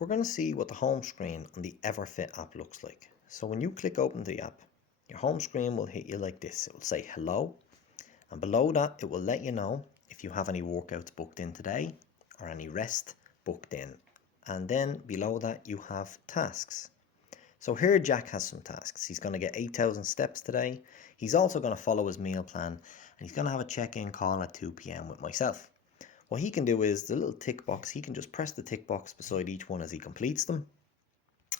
we're going to see what the home screen on the Everfit app looks like. So when you click open the app, your home screen will hit you like this. It will say hello, and below that it will let you know if you have any workouts booked in today or any rest booked in. And then below that you have tasks. So here Jack has some tasks. He's going to get 8,000 steps today. He's also going to follow his meal plan, and he's going to have a check-in call at 2 p.m. with myself. What he can do is the little tick box, he can just press the tick box beside each one as he completes them.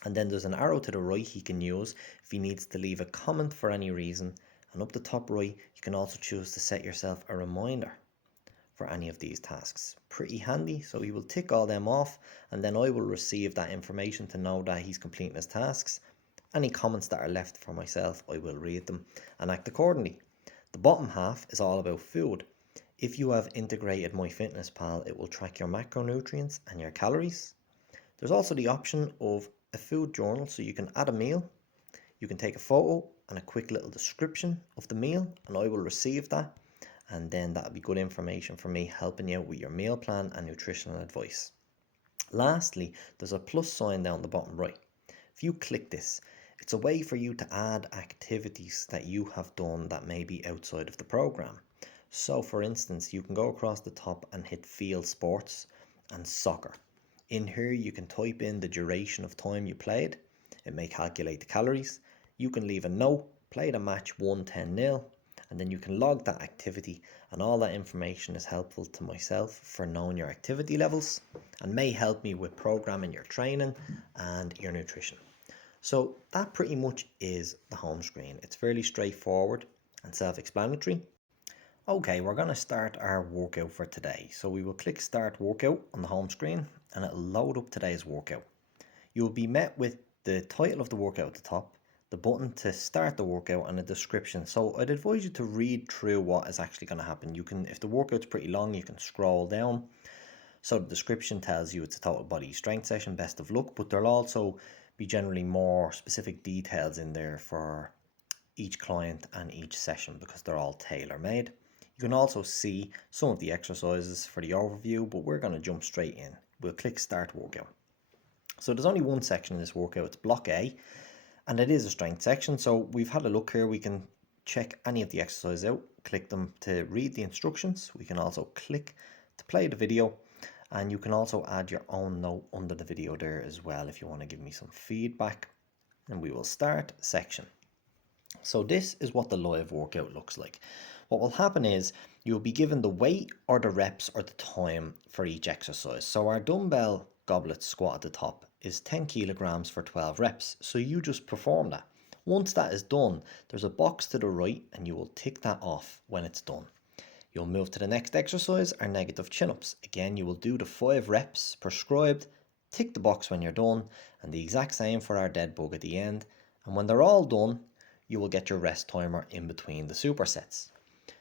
And then there's an arrow to the right he can use if he needs to leave a comment for any reason. And up the top right, you can also choose to set yourself a reminder for any of these tasks. Pretty handy. So he will tick all them off, and then I will receive that information to know that he's completing his tasks. Any comments that are left for myself, I will read them and act accordingly. The bottom half is all about food. If you have integrated MyFitnessPal, it will track your macronutrients and your calories. There's also the option of a food journal, so you can add a meal, you can take a photo and a quick little description of the meal, and I will receive that, and then that'll be good information for me helping you with your meal plan and nutritional advice. Lastly, there's a plus sign down the bottom right. If you click this, it's a way for you to add activities that you have done that may be outside of the program. So for instance, you can go across the top and hit field sports and soccer. In here you can type in the duration of time you played. It may calculate the calories. You can leave a note, played a match 1-10-0, and then you can log that activity, and all that information is helpful to myself for knowing your activity levels and may help me with programming your training and your nutrition. So that pretty much is the home screen. It's fairly straightforward and self-explanatory. Okay, we're going to start our workout for today. So we will click start workout on the home screen, and it'll load up today's workout. You will be met with the title of the workout at the top, the button to start the workout, and a description. So I'd advise you to read through what is actually going to happen. You can, if the workout's pretty long, you can scroll down. So the description tells you it's a total body strength session, best of luck, but there'll also be generally more specific details in there for each client and each session because they're all tailor-made. You can also see some of the exercises for the overview, but we're going to jump straight in. We'll click start workout. So there's only one section in this workout, it's block A, and it is a strength section. So we've had a look here, we can check any of the exercises out, click them to read the instructions. We can also click to play the video, and you can also add your own note under the video there as well if you want to give me some feedback. And we will start section. So this is what the live workout looks like. What will happen is you'll be given the weight or the reps or the time for each exercise. So our dumbbell goblet squat at the top is 10 kilograms for 12 reps. So you just perform that. Once that is done, there's a box to the right and you will tick that off when it's done. You'll move to the next exercise, our negative chin-ups. Again, you will do the 5 reps prescribed, tick the box when you're done, and the exact same for our dead bug at the end. And when they're all done, you will get your rest timer in between the supersets.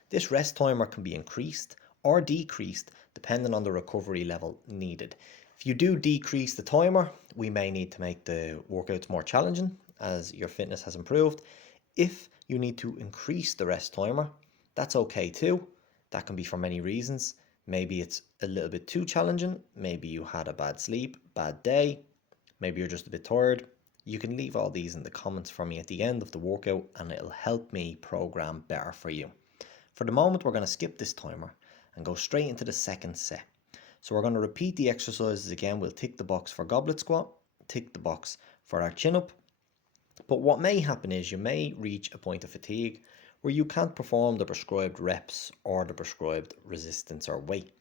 This rest timer can be increased or decreased depending on the recovery level needed. If you do decrease the timer, we may need to make the workouts more challenging as your fitness has improved. If you need to increase the rest timer, that's okay too. That can be for many reasons. Maybe it's a little bit too challenging. Maybe you had a bad sleep, bad day. Maybe you're just a bit tired. You can leave all these in the comments for me at the end of the workout and it'll help me program better for you. For the moment, we're going to skip this timer and go straight into the second set. So we're going to repeat the exercises again. We'll tick the box for goblet squat, tick the box for our chin up. But what may happen is you may reach a point of fatigue where you can't perform the prescribed reps or the prescribed resistance or weight.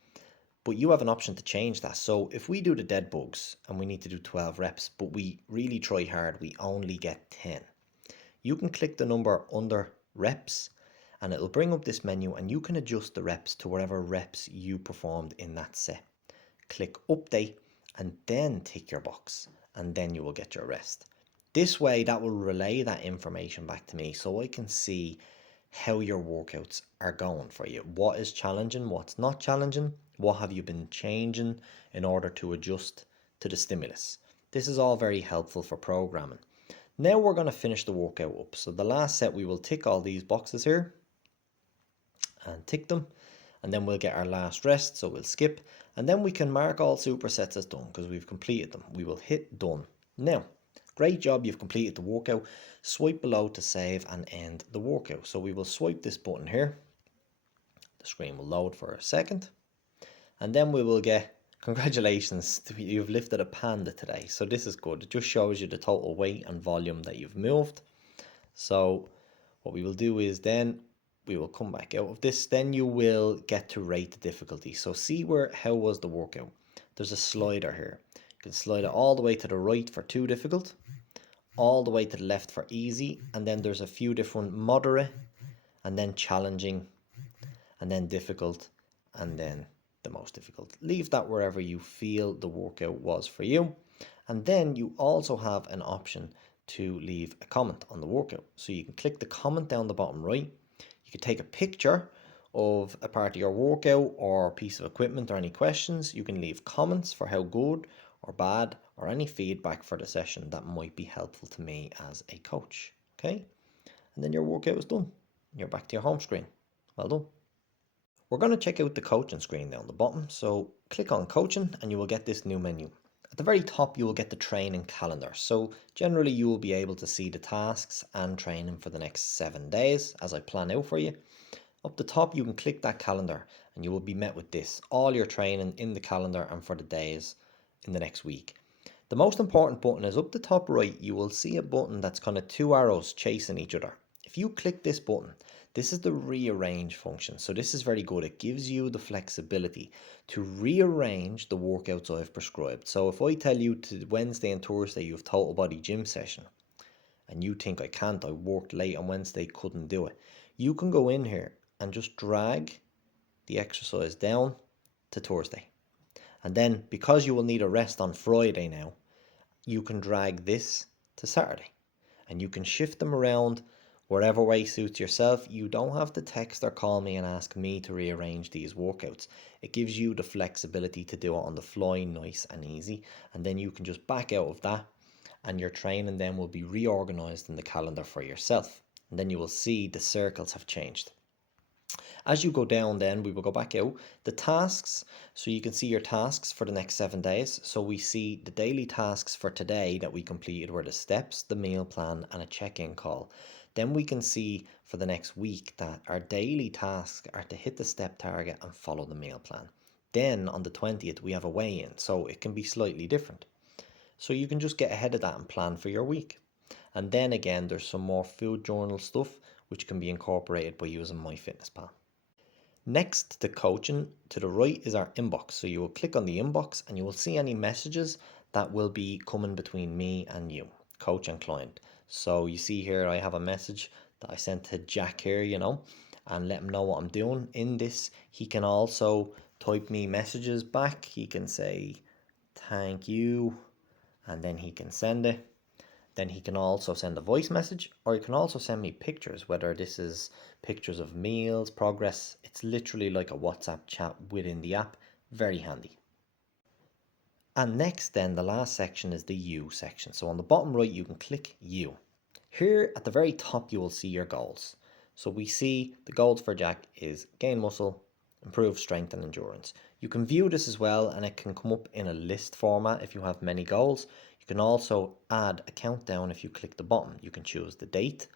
But you have an option to change that. So if we do the dead bugs and we need to do 12 reps, but we really try hard, we only get 10. You can click the number under reps and it'll bring up this menu and you can adjust the reps to whatever reps you performed in that set. Click update and then tick your box and then you will get your rest. This way that will relay that information back to me so I can see how your workouts are going for you. What is challenging, what's not challenging, what have you been changing in order to adjust to the stimulus. This is all very helpful for programming. Now we're going to finish the workout up. So the last set we will tick all these boxes here and tick them. and then we'll get our last rest, so we'll skip, and then we can mark all supersets as done because we've completed them. We will hit done. Now, great job, you've completed the workout. Swipe below to save and end the workout. So we will swipe this button here. The screen will load for a second, and then we will get, congratulations, you've lifted a panda today. So this is good. It just shows you the total weight and volume that you've moved. So what we will do is then we will come back out of this. Then you will get to rate the difficulty. So see how was the workout. There's a slider here. You can slide it all the way to the right for too difficult, all the way to the left for easy, and then there's a few different moderate, and then challenging, and then difficult, and then the most difficult. Leave that wherever you feel the workout was for you. And then you also have an option to leave a comment on the workout. So you can click the comment down the bottom right. You can take a picture of a part of your workout or piece of equipment or any questions. You can leave comments for how good or bad or any feedback for the session that might be helpful to me as a coach. Okay, and then your workout is done. You're back to your home screen. Well done. We're going to check out the coaching screen down the bottom. So click on coaching and you will get this new menu. At the very top, you will get the training calendar. So generally you will be able to see the tasks and training for the next 7 days as I plan out for you. Up the top, you can click that calendar and you will be met with this, all your training in the calendar and for the days in the next week. The most important button is up the top right. You will see a button that's kind of 2 arrows chasing each other. If you click this button, this is the rearrange function. So this is very good. It gives you the flexibility to rearrange the workouts I've prescribed. So if I tell you to Wednesday and Thursday you have total body gym session and you think I worked late on Wednesday, couldn't do it, you can go in here and just drag the exercise down to Thursday. And then because you will need a rest on Friday now, you can drag this to Saturday and you can shift them around wherever way suits yourself. You don't have to text or call me and ask me to rearrange these workouts. It gives you the flexibility to do it on the fly, nice and easy. And then you can just back out of that and your training then will be reorganized in the calendar for yourself. And then you will see the circles have changed. As you go down then, we will go back out. The tasks, so you can see your tasks for the next 7 days. So we see the daily tasks for today that we completed were the steps, the meal plan and a check-in call. Then we can see for the next week that our daily tasks are to hit the step target and follow the meal plan. Then on the 20th, we have a weigh-in, so it can be slightly different. So you can just get ahead of that and plan for your week. And then again, there's some more food journal stuff which can be incorporated by using MyFitnessPal. Next to coaching, to the right is our inbox. So you will click on the inbox and you will see any messages that will be coming between me and you, coach and client. So you see here I have a message that I sent to Jack here, and let him know what I'm doing. In this, he can also type me messages back. He can say thank you and then he can send it. Then he can also send a voice message, or he can also send me pictures, whether this is pictures of meals, progress. It's literally like a WhatsApp chat within the app. Very handy. And next then, the last section is the You section. So on the bottom right, you can click You. Here at the very top, you will see your goals. So we see the goals for Jack is gain muscle, improve strength and endurance. You can view this as well, and it can come up in a list format if you have many goals. You can also add a countdown if you click the button. You can choose the date,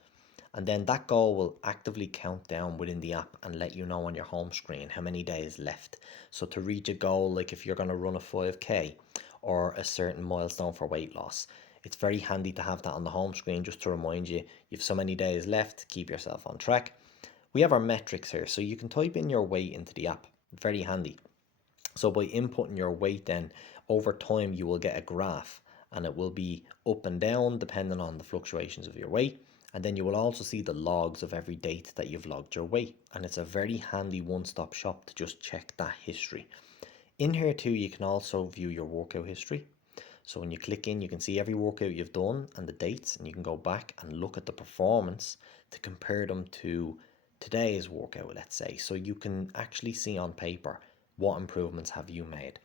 and then that goal will actively count down within the app and let you know on your home screen how many days left. So to reach a goal, like if you're going to run a 5K or a certain milestone for weight loss, it's very handy to have that on the home screen just to remind you you've so many days left, keep yourself on track. We have our metrics here, so you can type in your weight into the app. Very handy. So by inputting your weight then, over time you will get a graph and it will be up and down depending on the fluctuations of your weight. And then you will also see the logs of every date that you've logged your weight. And it's a very handy one-stop shop to just check that history. In here too, you can also view your workout history. So when you click in, you can see every workout you've done and the dates, and you can go back and look at the performance to compare them to today's workout, let's say. So you can actually see on paper what improvements have you made.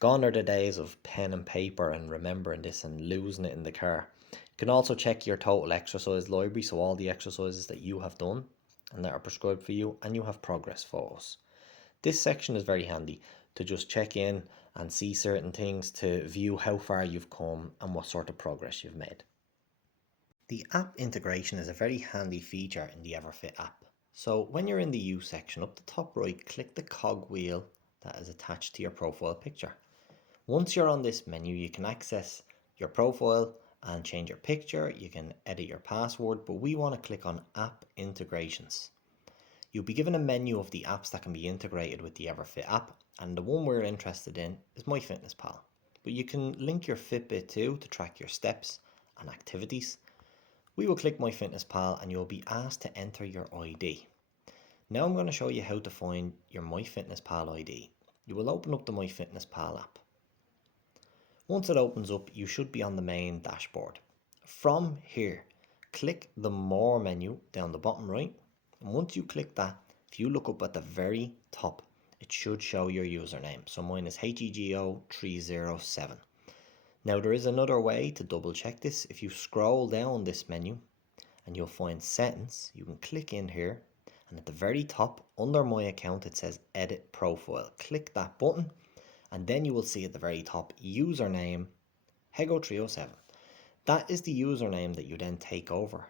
Gone are the days of pen and paper and remembering this and losing it in the car. You can also check your total exercise library, so all the exercises that you have done and that are prescribed for you, and you have progress photos. This section is very handy to just check in and see certain things, to view how far you've come and what sort of progress you've made. The app integration is a very handy feature in the Everfit app. So when you're in the Use section, up the top right, click the cog wheel that is attached to your profile picture. Once you're on this menu, you can access your profile and change your picture. You can edit your password, but we want to click on App Integrations. You'll be given a menu of the apps that can be integrated with the Everfit app, and the one we're interested in is MyFitnessPal. But you can link your Fitbit too to track your steps and activities. We will click MyFitnessPal and you'll be asked to enter your ID. Now I'm going to show you how to find your MyFitnessPal ID. You will open up the MyFitnessPal app. Once it opens up, you should be on the main dashboard. From here, click the More menu down the bottom right. And once you click that, if you look up at the very top, it should show your username. So mine is HEGO307. Now there is another way to double check this. If you scroll down this menu and you'll find settings, you can click in here, and at the very top under my account it says edit profile. Click that button and then you will see at the very top username HEGO307. That is the username that you then take over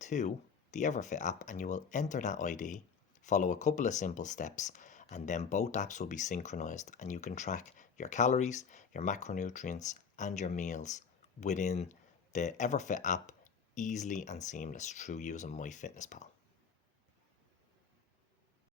to the Everfit app, and you will enter that ID, follow a couple of simple steps, and then both apps will be synchronized and you can track your calories, your macronutrients and your meals within the Everfit app, easily and seamless through using MyFitnessPal.